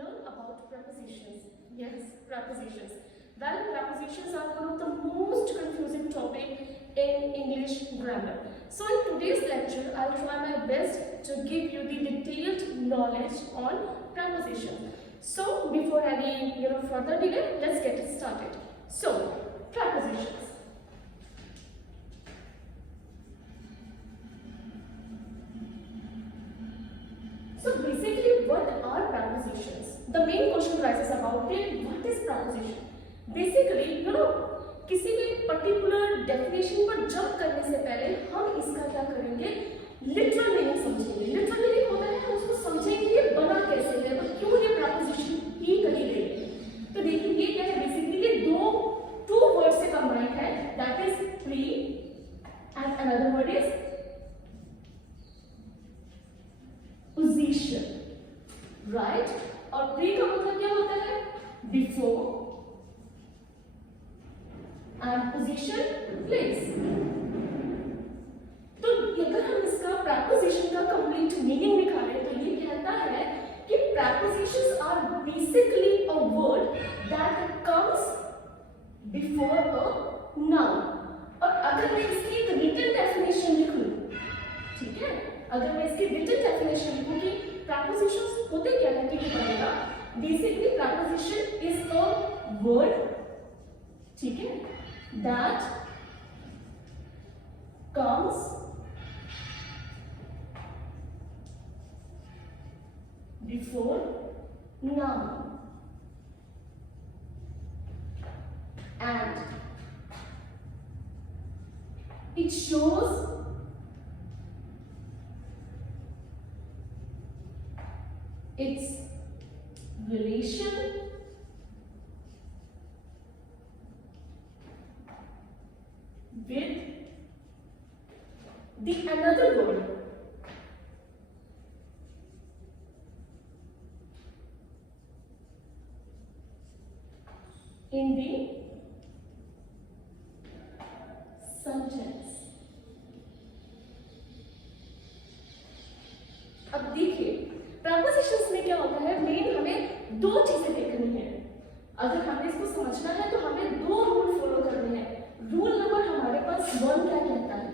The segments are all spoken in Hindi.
learn about prepositions. Yes, prepositions. Well, prepositions are one of the most confusing topic in English grammar. So in today's lecture, I'll try my best to give you the detailed knowledge on prepositions. So before any further delay, let's get it started. So prepositions. So basically, what are prepositions? The main question rises about it. What is preposition? Basically, किसी भी पर्टिकुलर डेफिनेशन पर जंप करने से पहले हम इसका क्या करेंगे? लिटरल मीनिंग समझेंगे. लिटरल मीनिंग होता है हम उसको समझेंगे ये बना कैसे है और क्यों ये preposition ही कही गई है. तो देखिए ये क्या है? बेसिकली ये टू वर्ड से कंबाइंड है. That is pre and another word is position, right? और प्री का मतलब क्या होता है? Before and position place. तो अगर हम इसका preposition का कंप्लीट मीनिंग निकालें तो ये कहता है कि prepositions are basically a word that comes before a noun. और अगर मैं इसकी एक रिटन डेफिनेशन लिखूं, ठीक है, अगर मैं इसकी रिटन डेफिनेशन लिखूं कि prepositions होते क्या है, तो ये बनेगा basically preposition is a word, ठीक है, that comes before noun and it shows its relation with the another word. In the sentence. अब देखिए prepositions में क्या होता है, मेन हमें दो चीजें देखनी है. अगर हमें इसको समझना है तो हमें दो रूल फॉलो करने हैं. रूल नंबर हमारे पास 1 क्या कहता है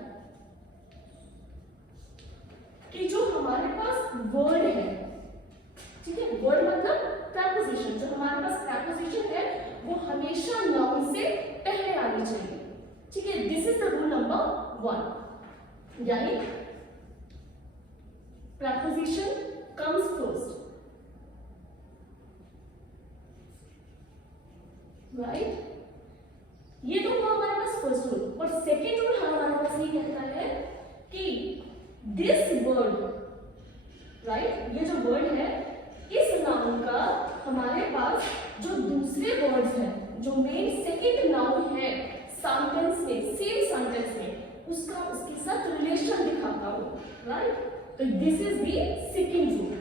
कि जो हमारे पास वर्ड है, ठीक है, वर्ड मतलब preposition, जो हमारे पास preposition है वो हमेशा नाउन से पहले आनी चाहिए. ठीक है, this is the rule number 1, यानी preposition comes first, right? ये तो हुआ हमारे पास फर्स्ट रूल. और सेकेंड रूल हमारे पास ये कहता है कि दिस वर्ड, राइट, ये जो वर्ड है इस नाउन का हमारे पास जो दूसरे वर्ड्स हैं, जो मेन सेकेंड नाउन है सेंटेंस में, सेम सेंटेंस में, उसका उसके साथ रिलेशन दिखाता हो, राइट? तो this is the second rule.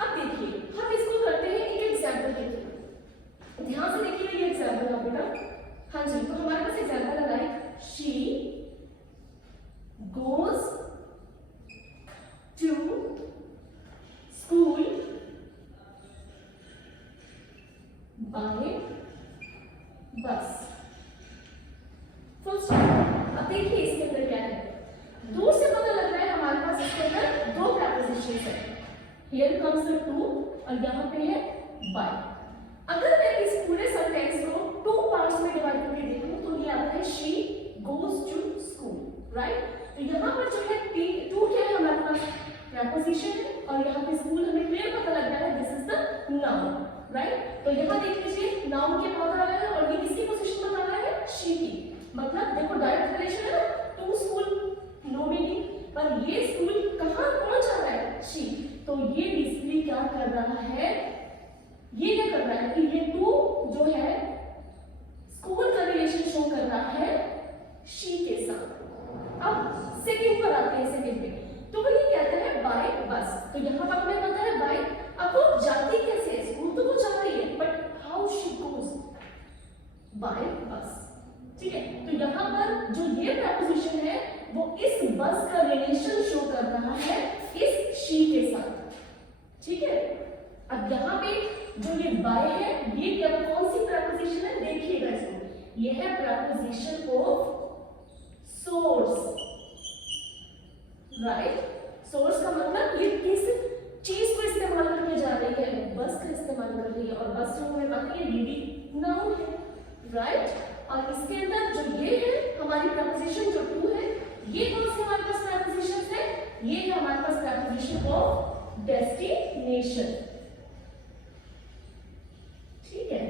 अब देखिए हम इसको करते हैं एक एग्जांपल के थ्रू. ध्यान से देखिए ये एग्जांपल है बेटा. हाँ जी, तो हमारे पास एग्जांपल है like she goes to school by bus. First, अब देखिए इसके अंदर क्या है. दूर से पता लग रहा है हमारे पास इसके अंदर दो prepositions है. Here comes the to और यहाँ पे है by. अगर मैं इस पूरे सेंटेंस को टू पार्ट्स में डिवाइड करके देखूं तो ये आता है she goes to school, right? तो यहाँ पर जो है टू क्या है हमारे पास? preposition है और यहाँ पे स्कूल हमें क्लियर पता लग रहा है this is the noun, right? तो यहाँ देख लीजिए noun के बाद आ रहा है और ये किसकी पोजीशन बता रहा है? she की. मतलब देखो डायरेक्ट रिलेशन है ना, टू स्कूल नो मीनिंग, पर ये स्कूल कहाँ कौन जा रहा है? she. तो ये बेसिकली क्या कर रहा है, ये क्या कर रहा है कि ये टू जो है स्कूल का रिलेशन शो कर रहा है she के साथ. अब सेकंड पर आते हैं. सेकंड पे तो वो ये कहता है बाय बस. तो यहाँ पर हमें पता है बाय. अब वो जाती कैसे है? स्कूल तो वो जा रही है, but how she goes? By bus. ठीक है, तो यहाँ बाय है, ये क्या कौन सी प्रपोजिशन है देखिएगा इसको, ये है preposition of source, right. Source का मतलब ये किस चीज को इस्तेमाल करके जा रही है, बस का इस्तेमाल कर रही है, और बस जो हमें पता है लीडिंग नाउन है, राइट। और इसके अंदर जो ये है हमारी प्रपोजिशन जो टू है, ये कौन सी हमारे पास प्रपोजिशन है, ये है हमारे पास प्रपोजिशन ऑफ डेस्टिनेशन, ठीक है।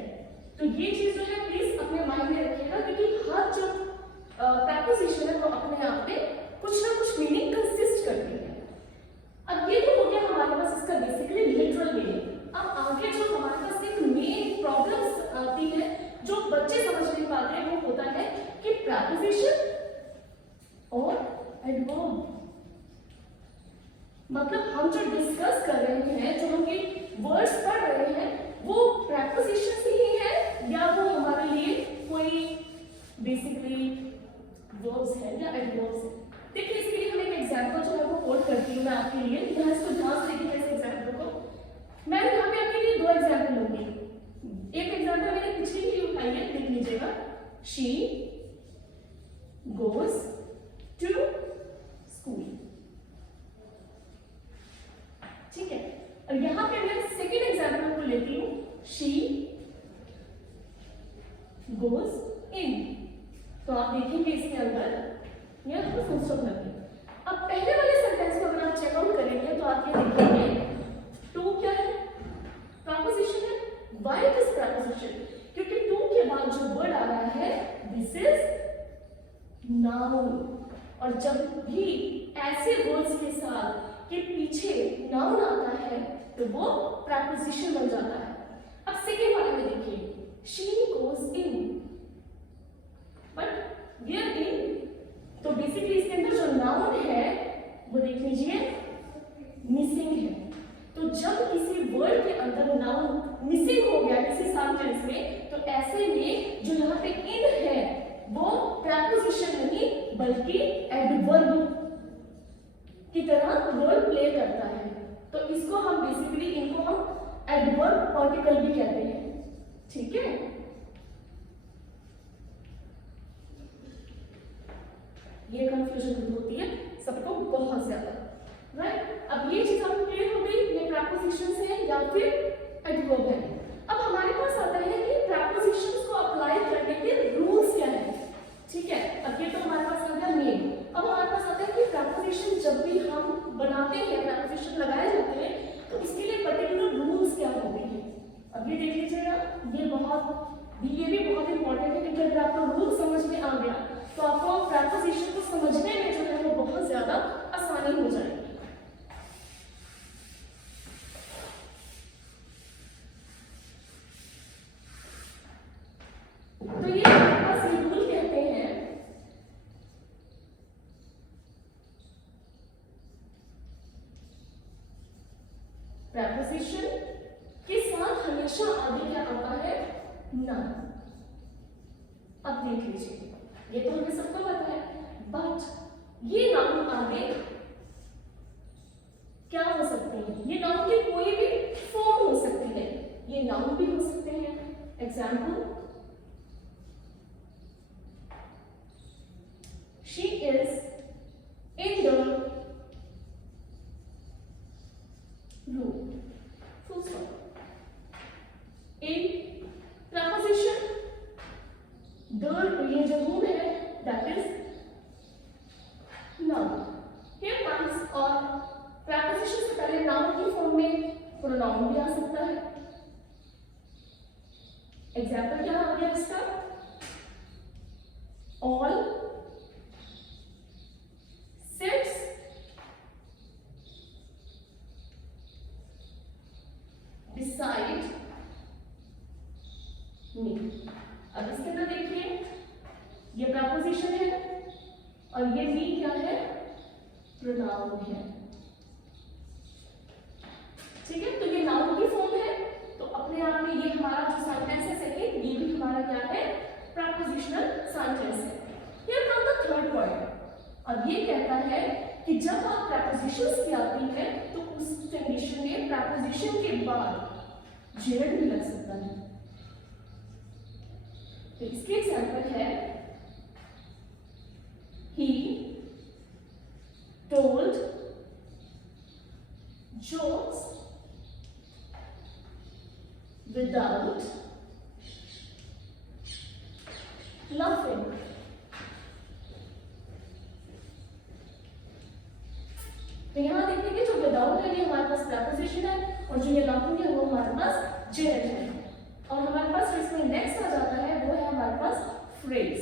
तो ये चीज जो है प्लीज अपने माइंड में रखिएगा, क्योंकि हर जो प्रपोजिशन है वो अपने आप में कुछ ना कुछ मीनिंग कंसिस्ट करती है। अब ये तो हो गया हमारे पास इसका बेसिकली लिटरल मीनिंग। अब आगे जो हमारे पास एक मेन प्रॉब्लम्स आती है जो बच्चे समझ नहीं पाते हैं, वो होता है कि प्रपोजिशन और एडवर्ब, मतलब हम जो डिस्कस कर रहे हैं, जो हम ये वर्ड्स पढ़ रहे हैं, वो प्रपोजिशन ही है या वो हमारे लिए कोई बेसिकली वर्ब्स है या एडवर्ब्स है। देखिए इसके लिए हम एक एग्जांपल जो है वो कोट करती हूँ मैं आपके लिए, यहाँ इसको ध्यान से देखिए इस एग्जांपल को। मैं यहाँ पे आपके लिए दो एग्जांपल लूंगी। एक एग्जांपल मैंने पिछली भी उठाई है, देख लीजिएगा। शी गोज टू स्कूल, ठीक है। और यहाँ पे मैं सेकेंड एग्जांपल को लेती हूँ, शी गोज इन। तो आप देखेंगे इसके अंदर यह तो फुल स्टॉप लगे। अब पहले वाले सेंटेंस को अगर आप चेकआउट करेंगे तो आप ये देखेंगे टू क्या है, प्रपोजिशन है, वाई इज प्रपोजिशन, क्योंकि टू के बाद जो वर्ड आ रहा है दिस इज नाउन। और जब भी ऐसे वर्ड्स के साथ के पीछे नाउन आता है तो वो प्रपोजिशन बन जाता है। अब सेकेंड वाले में देखिए, she goes in, but where in, तो बेसिकली इसके अंदर जो नाउन है वो देख लीजिए मिसिंग है। तो जब किसी वर्ड के अंदर नाउन मिसिंग हो गया किसी सेंटेंस में, तो ऐसे में जो यहाँ पे इन है वो प्रपोजिशन नहीं बल्कि एडवर्ब की तरह रोल प्ले करता है। तो इसको हम बेसिकली इनको हम एडवर्ब पार्टिकल भी कहते हैं, ठीक है। ये कंफ्यूजन होती है सबको बहुत ज्यादा, राइट। अब ये चीज आपको क्लियर हो गई, ये प्रपोजिशंस है या फिर एडवर्ब है। अब हमारे पास आता है कि प्रपोजिशंस को अप्लाई करने के रूल्स क्या है, ठीक है। अब ये तो हमारे पास आ गया मेन। अब हमारे पास आता है कि प्रपोजिशन जब भी हम बनाते हैं, प्रपोजिशन लगाए जाते हैं, तो इसके लिए पर्टिकुलर रूल्स क्या होते हैं। अब ये देख लीजिएगा, ये भी बहुत इंपॉर्टेंट है, क्योंकि अगर आपको रूल समझ में आ गया तो आपको प्रपोजिशन को समझने में जो है वो बहुत ज्यादा आसानी हो जाएगी। तो ये हमारे पास ये रूल कहते हैं प्रपोजिशन के साथ हमेशा आगे क्या आता है, ना। अब देख लीजिए, ये तो हमें सबको पता है, बट ये नाउन आगे क्या हो सकते हैं, ये नाउन की कोई भी फॉर्म हो सकती है, ये नाउन भी हो सकते हैं। Example, she is in the room, full stop. In preposition ये जो रूम है that is noun. Here comes, और प्रपोजिशन से पहले नाउन की फॉर्म में प्रोनाउन भी आ सकता है। एग्जाम्पल क्या आ गया इसका, ऑल सिट्स beside me। अब इसके अंदर देखिए, ये प्रपोजिशन है और ये मी क्या है, प्रोनाउन है, ठीक है। तो ये नाउन की फॉर्म है, तो अपने आप में ये हमारा जो सेंटेंस है सेकंड, ये भी हमारा क्या है, प्रपोजिशनल सेंटेंस है। Here come the third point. अब ये कहता है कि जब आप प्रपोजिशंस की आती है तो उस कंडीशन में प्रपोजिशन के बाद जेरड भी लग सकता है। तो इसके एग्जाम्पल है he told jokes without laughing। तो यहां देखेंगे जो विदाउट है ये हमारे पास प्रपोजिशन है और जो ये लाफिंग है वो हमारे पास जेरड है। और हमारे पास इसमें नेक्स्ट आ जाता है वो है हमारे पास फ्रेज।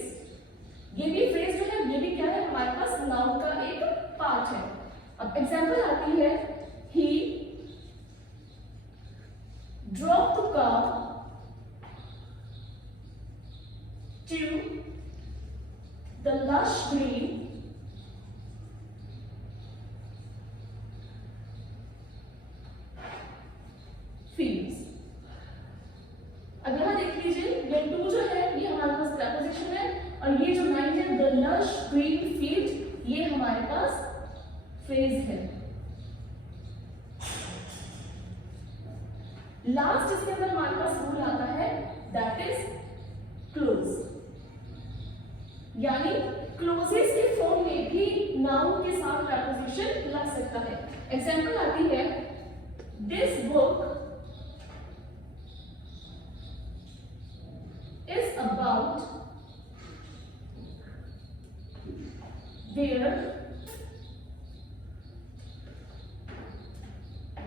ये भी फ्रेज जो है ये भी क्या है हमारे पास नाउन का एक पार्ट है। अब एग्जांपल आती है he dropped the car to the lush green fields। अब यहाँ देख लीजिए ये टू जो है ये हमारे पास प्रपोजिशन है और ये जो लाइन है द लश ग्रीन फील्ड ये हमारे पास फ्रेज है। लास्ट इसके अंदर हमारे पास रूल आता है दैट इज क्लोज, यानी क्लोजेस के फॉर्म में भी नाउन के साथ प्रपोजिशन लग सकता है। एग्जांपल आती है this book is about where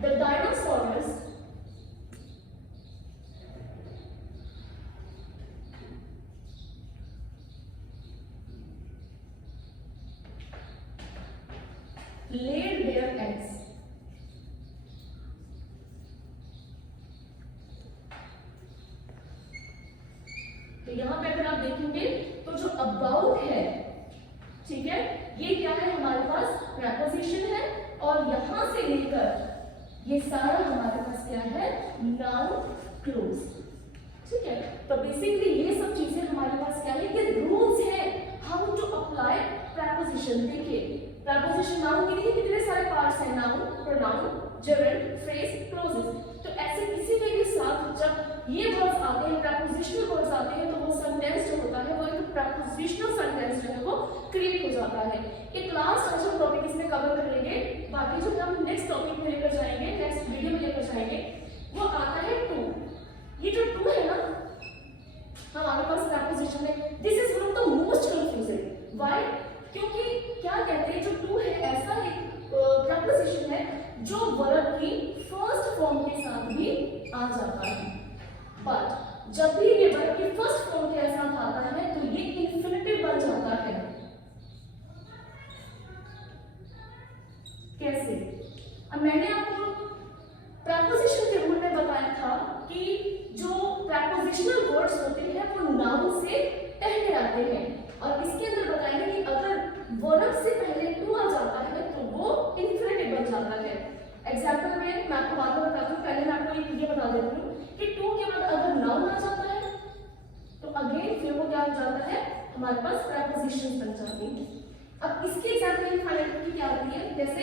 the dinosaurs laid their eggs। तो यहां पे अगर आप देखेंगे तो जो अबाउट है ठीक है ये क्या है हमारे पास प्रपोजिशन है और यहां से लेकर ये सारा हमारे पास क्या है नाउन क्लोज। ठीक है तो बेसिकली ये सब चीजें हमारे पास क्या है ये रूल्स है हाउ टू अप्लाई प्रपोजिशन। देखिए प्रपोजिशन नाउन के लिए कितने सारे पार्ट्स हैं noun pronoun gerund phrase clauses. तो ऐसे किसी के भी साथ जब ये वर्ड्स आते हैं प्रपोजिशनल वर्ड्स आते हैं तो वो सेंटेंस जो होता है वो एक प्रपोजिशनल सेंटेंस जो है वो क्रिएट हो जाता है। एक लास्ट आज हम टॉपिक इसमें कवर कर लेंगे, बाकी जो हम नेक्स्ट टॉपिक में लेकर जाएंगे नेक्स्ट वीडियो में लेकर जाएंगे वो आता है टू। ये जो टू है ना हमारे पास प्रपोजिशन है this is one of the most confusing. Why? क्योंकि क्या कहते हैं जो टू है ऐसा एक प्रपोजिशन है जो वर्ब की फर्स्ट फॉर्म के साथ भी आ जाता है, बट जब भी ये वर्ब की फर्स्ट फॉर्म के साथ आता है तो ये इंफिनिटिव बन जाता है। कैसे? अब मैंने आपको प्रपोजिशन के रूल में बताया था कि जो प्रपोजिशनल वर्ड्स होते हैं वो नाउन से पहले आते हैं और इसके अंदर बताएंगे कि अगर वर्ब से पहले टू आ जाता है तो वो इंफिनिटिव बन जाता है। एग्जांपल में मैं आपको बाद में बताता हूँ, पहले मैं आपको ये बता देती हूँ कि टू के बाद अगर नाउन आ जाता है तो अगेन फिर वो क्या हो जाता है हमारे पास प्रपोजिशन बन जाती है। अब इसके एग्जांपल फाइनल की क्या आती है जैसे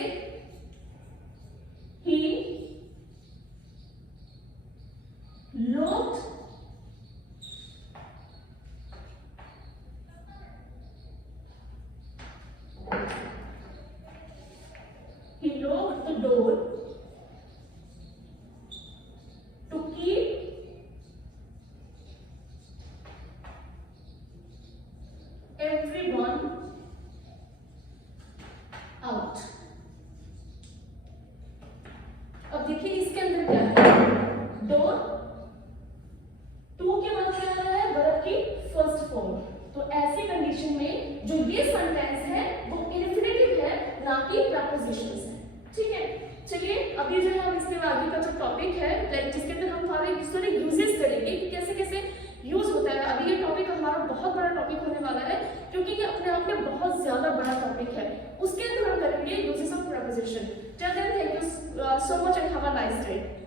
he looked the door to keep everyone out। अब देखिए इसके अंदर क्या है डोर टू के बाद क्या आ रहा है वर्ब की फर्स्ट फॉर्म। तो ऐसी कंडीशन में जो ये सेंटेंस है वो इन्फिनिटिव है ना कि प्रपोजिशंस है। ठीक है चलिए अभी जो है हम इसके आगे का जो टॉपिक है लाइक जिसके अंदर हम सारे यूजेस करेंगे कि कैसे कैसे यूज होता है। अभी ये टॉपिक हमारा बहुत बड़ा टॉपिक होने वाला है क्योंकि ये अपने आप में बहुत ज्यादा बड़ा टॉपिक है। उसके अंदर हम करेंगे uses of preposition. Till then thank you so much and have a nice day।